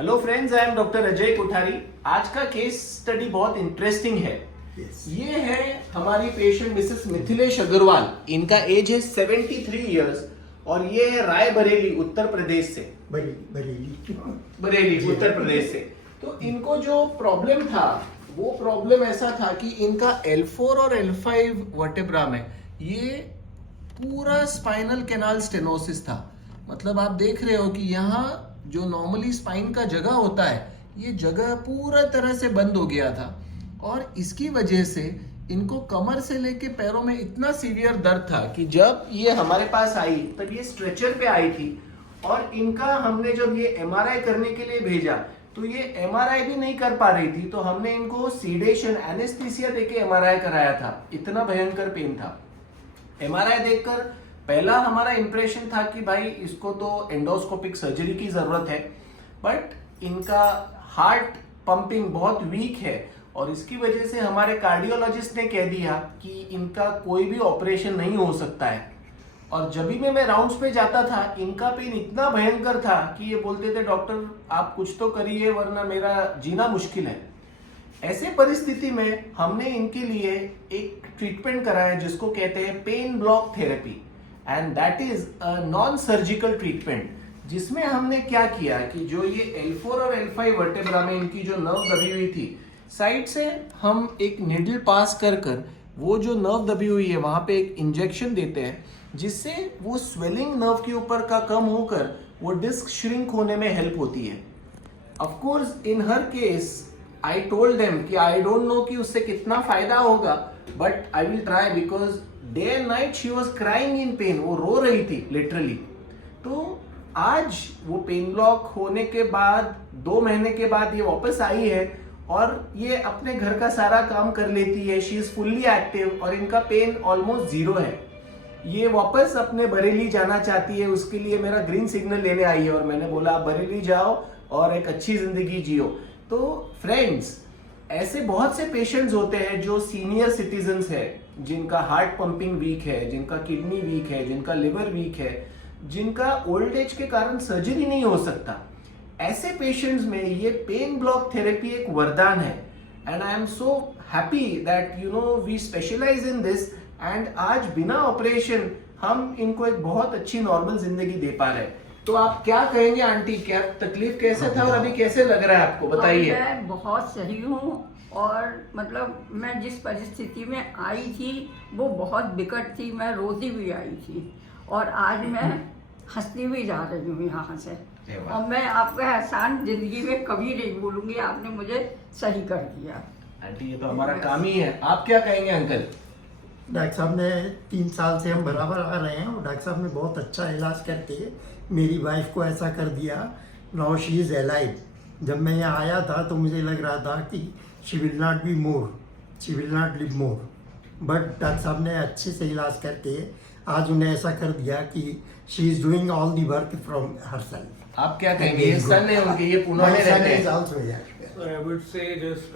Hello friends, I am doctor Ajay Kothari. आज का case study बहुत इंटरेस्टिंग है। ये है हमारी पेशेंट मिसेस मिथिलेश अग्रवाल। इनका एज है 73 इयर्स और ये है रायबरेली उत्तर प्रदेश से। बरेली उत्तर प्रदेश से। तो इनको जो प्रॉब्लम था वो प्रॉब्लम ऐसा था कि इनका L4 और L5 वर्टेब्रा में ये पूरा स्पाइनल कैनाल स्टेनोसिस था। मतलब आप देख रहे हो कि यहाँ जो नॉर्मली स्पाइन का जगह होता है ये जगह पूरा तरह से बंद हो गया था और इसकी वजह से इनको कमर से लेके पैरों में इतना सीवियर दर्द था कि जब ये हमारे पास आई तब ये स्ट्रेचर पे आई थी और इनका हमने जब ये MRI करने के लिए भेजा तो ये MRI भी नहीं कर पा रही थी। तो हमने इनको सीडेशन एनेस्थीसिया देके MRI कराया था। इतना भयंकर पेन था। MRI देखकर पहला हमारा इंप्रेशन था कि भाई इसको तो एंडोस्कोपिक सर्जरी की जरूरत है, बट इनका हार्ट पंपिंग बहुत वीक है और इसकी वजह से हमारे कार्डियोलॉजिस्ट ने कह दिया कि इनका कोई भी ऑपरेशन नहीं हो सकता है। और जब भी मैं राउंड्स पे जाता था इनका पेन इतना भयंकर था कि ये बोलते थे डॉक्टर आप कुछ तो करिए वरना मेरा जीना मुश्किल है। ऐसे परिस्थिति में हमने इनके लिए एक ट्रीटमेंट कराया जिसको कहते हैं pain block therapy and that is a non surgical treatment, जिसमें हमने क्या किया कि जो ये L4 और L5 वर्टेब्रा में इनकी जो नर्व दबी हुई थी साइड से हम एक निडल पास कर कर वो जो नर्व दबी हुई है वहां पे एक इंजेक्शन देते हैं जिससे वो स्वेलिंग नर्व के ऊपर का कम होकर वो डिस्क श्रिंक होने में हेल्प होती है। Of course in her case I told them कि आई डोंट नो कि उससे कितना फायदा होगा but I will try because day and night she was crying in pen. वो रो रही थी लिटरली। तो आज वो पेन ब्लॉक होने के बाद 2 महीने के बाद ये वापस आई है और ये अपने घर का सारा काम कर लेती है। शी इज फुल्ली एक्टिव और इनका पेन ऑलमोस्ट 0 है। ये वापस अपने बरेली जाना चाहती है, उसके लिए मेरा ग्रीन सिग्नल लेने आई है और मैंने बोला आप बरेली जाओ और एक अच्छी जिंदगी जियो। तो फ्रेंड्स, ऐसे बहुत से पेशेंट्स होते हैं जो सीनियर सिटीजन्स है, जिनका हार्ट पंपिंग वीक है, जिनका किडनी वीक है, जिनका लिवर वीक है, जिनका ओल्ड एज के कारण सर्जरी नहीं हो सकता। ऐसे पेशेंट्स में ये पेन ब्लॉक थेरेपी एक वरदान है and I am so happy that we specialize in this and आज बिना ऑपरेशन हम इनको एक बहुत अच्छी नॉर्मल जिंदगी दे पा रहे हैं। तो आप क्या कहेंगे आंटी, क्या तकलीफ कैसे था और अभी कैसे लग रहा है आपको, बताइए। मैं बहुत सही हूँ और मतलब मैं जिस परिस्थिति में आई थी वो बहुत विकट थी। मैं रोती भी आई थी और आज मैं हंसती भी जा रही हूँ यहाँ से। और मैं आपका एहसान जिंदगी में कभी नहीं भूलूंगी। आपने मुझे सही कर दिया। आंटी ये तो हमारा काम ही है। आप क्या कहेंगे अंकल? डॉक्टर साहब ने 3 साल से हम बराबर आ रहे हैं और डॉक्टर साहब ने बहुत अच्छा इलाज करके मेरी वाइफ को ऐसा कर दिया। Now she is alive. जब मैं यहाँ आया था तो मुझे लग रहा था कि she will not be more, she will not live more, but doctor साहब ने अच्छे से इलाज करके आज उन्हें ऐसा कर दिया कि she is doing all the work from her self. आप क्या कहेंगे? ये सन है उनके, ये पुणे में रहते हैं। So I would say just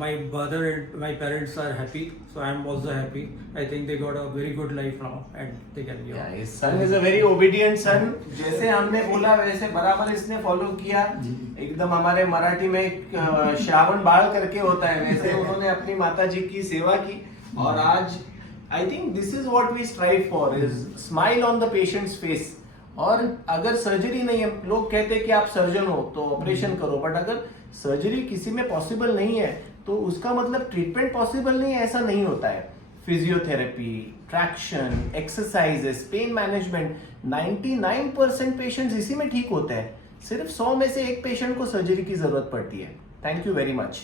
my mother and my parents are happy, so I am also happy. I think they got a very good life now and they can his son is a very obedient son. जैसे हमने बोला वैसे बराबर इसने follow किया। एकदम हमारे मराठी में एक श्रावण बाल करके होता है, वैसे उन्होंने अपनी माता जी की सेवा की और आज I think this is what we strive for, is smile on the patients face. और अगर सर्जरी नहीं है, लोग कहते हैं कि आप सर्जन हो तो ऑपरेशन करो, बट अगर सर्जरी किसी में पॉसिबल नहीं है तो उसका मतलब ट्रीटमेंट पॉसिबल नहीं है, ऐसा नहीं होता है। Physiotherapy, traction, exercises, pain management, 99% patients इसी में ठीक होते हैं। सिर्फ 100 में से 1 पेशेंट को सर्जरी की जरूरत पड़ती है। Thank you very much.